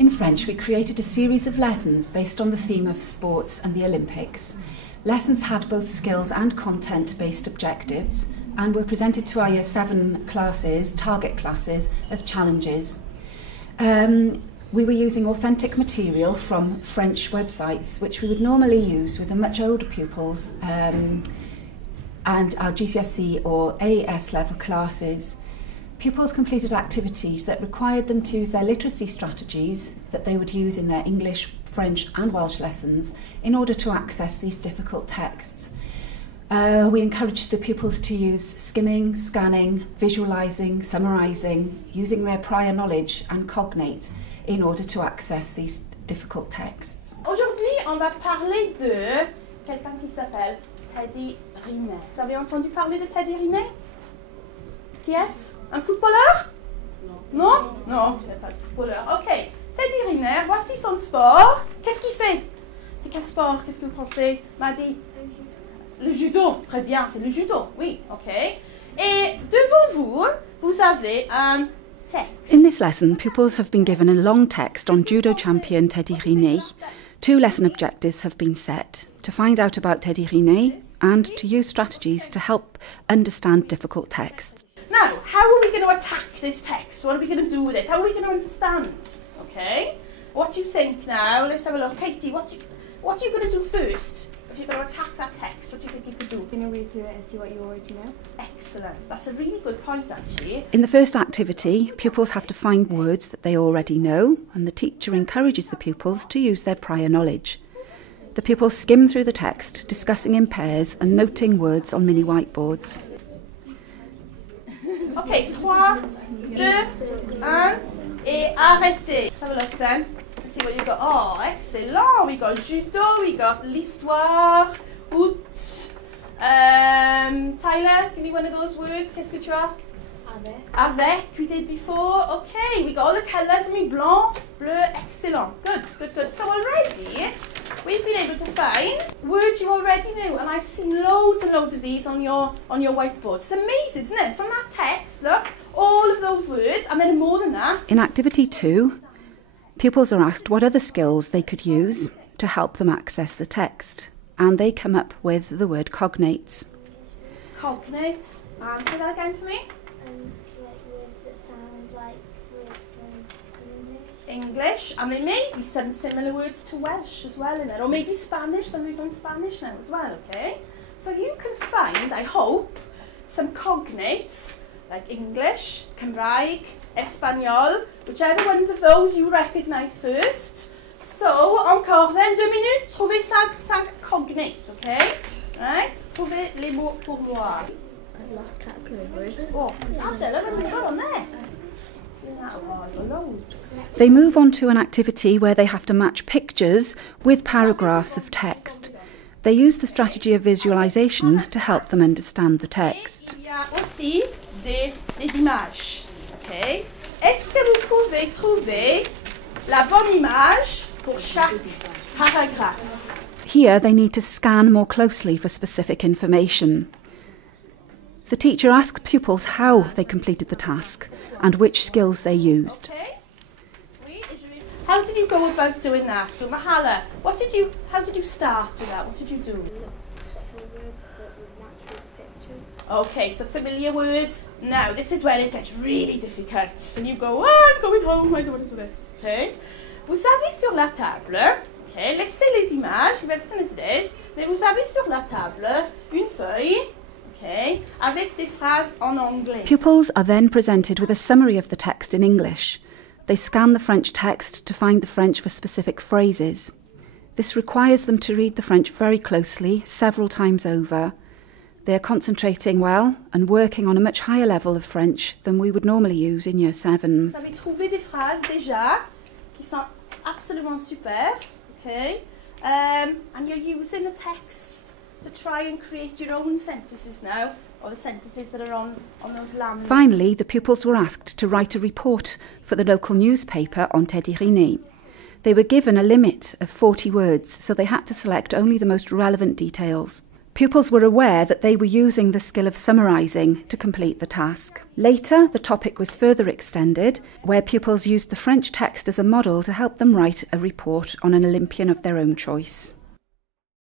In French, we created a series of lessons based on the theme of sports and the Olympics. Lessons had both skills and content-based objectives and were presented to our Year 7 classes, target classes, as challenges. We were using authentic material from French websites, which we would normally use with the much older pupils and our GCSE or AS level classes. Pupils completed activities that required them to use their literacy strategies that they would use in their English, French and Welsh lessons in order to access these difficult texts. We encouraged the pupils to use skimming, scanning, visualising, summarising, using their prior knowledge and cognates in order to access these difficult texts. Aujourd'hui, on va parler de quelqu'un qui s'appelle Teddy Riner. Vous avez entendu parler de Teddy Riner? Qui est-ce? Un footballeur? Non? Non, tu n'es pas de footballeur. Ok. Teddy Riner, voici son sport. Qu'est-ce qu'il fait? C'est quel sport? Qu'est-ce que vous pensez? M'a dit? Le judo. Très bien, c'est le judo. Oui, ok. Et devant vous, vous avez un text. In this lesson, pupils have been given a long text on judo champion Teddy Riner. 2 lesson objectives have been set: to find out about Teddy Riner and to use strategies to help understand difficult texts. Now, how are we going to attack this text? What are we going to do with it? How are we going to understand? Okay. What do you think now? Let's have a look. Katie, what are you going to do first? If you're going to attack that text, what do you think you could do? I'm going to read through it and see what you already know. Excellent. That's a really good point, actually. In the first activity, pupils have to find words that they already know, and the teacher encourages the pupils to use their prior knowledge. The pupils skim through the text, discussing in pairs and noting words on mini whiteboards. Okay, 3, 2, 1, et arrêtez. Let's have a look then. Let's see what you got. Oh, excellent. We got judo, we got l'histoire, out. Tyler, give me one of those words. Qu'est-ce que tu as? Avec, we did before. Okay, we got all the colours. Blanc, bleu, excellent. Good, good, good. So already, we've been able to find words you already knew, and I've seen loads and loads of these on your whiteboard. It's amazing, isn't it? From that text, look, all of those words, and then more than that. In activity 2, pupils are asked what other skills they could use to help them access the text, and they come up with the word cognates. Cognates. Say that again for me. Like words that sound like words from English. English, and there may be some similar words to Welsh as well in there, or maybe Spanish. Some we've done Spanish now as well, okay? So you can find, I hope, some cognates like English, Cymraeg, Espanol, whichever ones of those you recognise first. So, encore then, 2 minutes, trouvez 5 cognates, okay? Right? Trouvez les mots pour moi. I've lost category, where is it? Oh, Adela, on there. They move on to an activity where they have to match pictures with paragraphs of text. They use the strategy of visualisation to help them understand the text. Il y a aussi des images. Okay. Est-ce que vous pouvez trouver la bonne image pour chaque paragraphe? Here they need to scan more closely for specific information. The teacher asks pupils how they completed the task and which skills they used. Okay. How did you go about doing that? Mahala, how did you start with that? What did you do? For words that would match with pictures. Okay, so familiar words. Now, this is where it gets really difficult. And you go, oh, I'm going home, I don't want to do this. Okay. Vous avez sur la table, okay, laissez les images, everything is this, mais vous avez sur la table une feuille, okay, avec des phrases en anglais. Pupils are then presented with a summary of the text in English. They scan the French text to find the French for specific phrases. This requires them to read the French very closely, several times over. They are concentrating well and working on a much higher level of French than we would normally use in Year 7. Vous avez trouvé des phrases déjà qui sont absolument super, okay? And you're using the text to try and create your own sentences now, or the sentences that are on those laminates. Finally, the pupils were asked to write a report for the local newspaper on Teddy Riner. They were given a limit of 40 words, so they had to select only the most relevant details. Pupils were aware that they were using the skill of summarising to complete the task. Later, the topic was further extended, where pupils used the French text as a model to help them write a report on an Olympian of their own choice.